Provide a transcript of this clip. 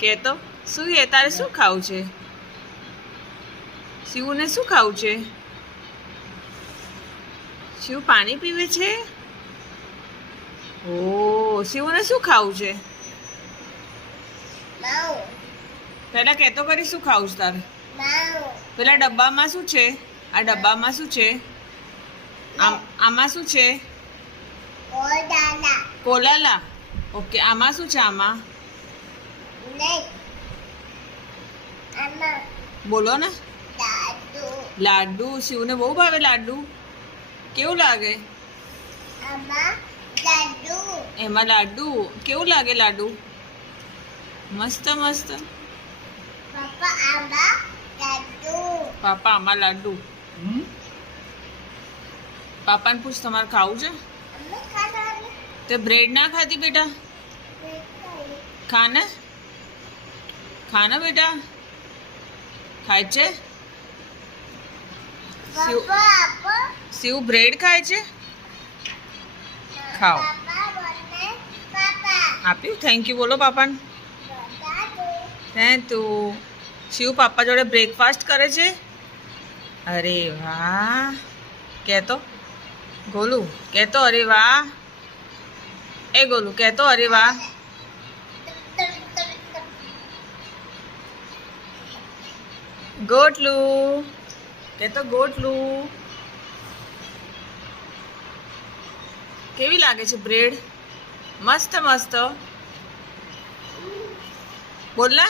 કે તો શું એ તારે શું ખાવું છે? શિવને શું ખાવું છે? શિવ પાણી પીવે છે? ઓ શિવને શું ખાવું છે? પેલા કહેતો કરી શું ખાવું છે તારે? પેલા ડબ્બામાં શું છે? આ ડબ્બામાં શું છે? આમાં શું છે? કોલાલા. ઓકે, આમાં શું છે? આમાં બોલો ને. લાડુ. શિવને બહુ ભાવે લાડુ. કેવું લાગે? એમાં લાડુ કેવું લાગે? લાડુ મસ્ત મસ્ત. પાપા આમાં લાડુ. પાપાને પૂછ તમારે ખાવું છે? તે બ્રેડ ના ખાતી બેટા? ખાને ખાના બેટા. ખાય છે? શિવ બ્રેડ ખાય છે? ખાઓ. આપ્યું? થેન્ક યુ બોલો પાપાને. Thank you. શિવ પાપા જોડે બ્રેકફાસ્ટ કરે છે? અરે વાહ. કહેતો ગોલું, કહેતો અરે વાહ. એ ગોલું કહેતો અરે વાહ. ગોટલું કહેતો ગોટલું. કેવી લાગે છે બ્રેડ? મસ્ત મસ્ત. બોલ ને.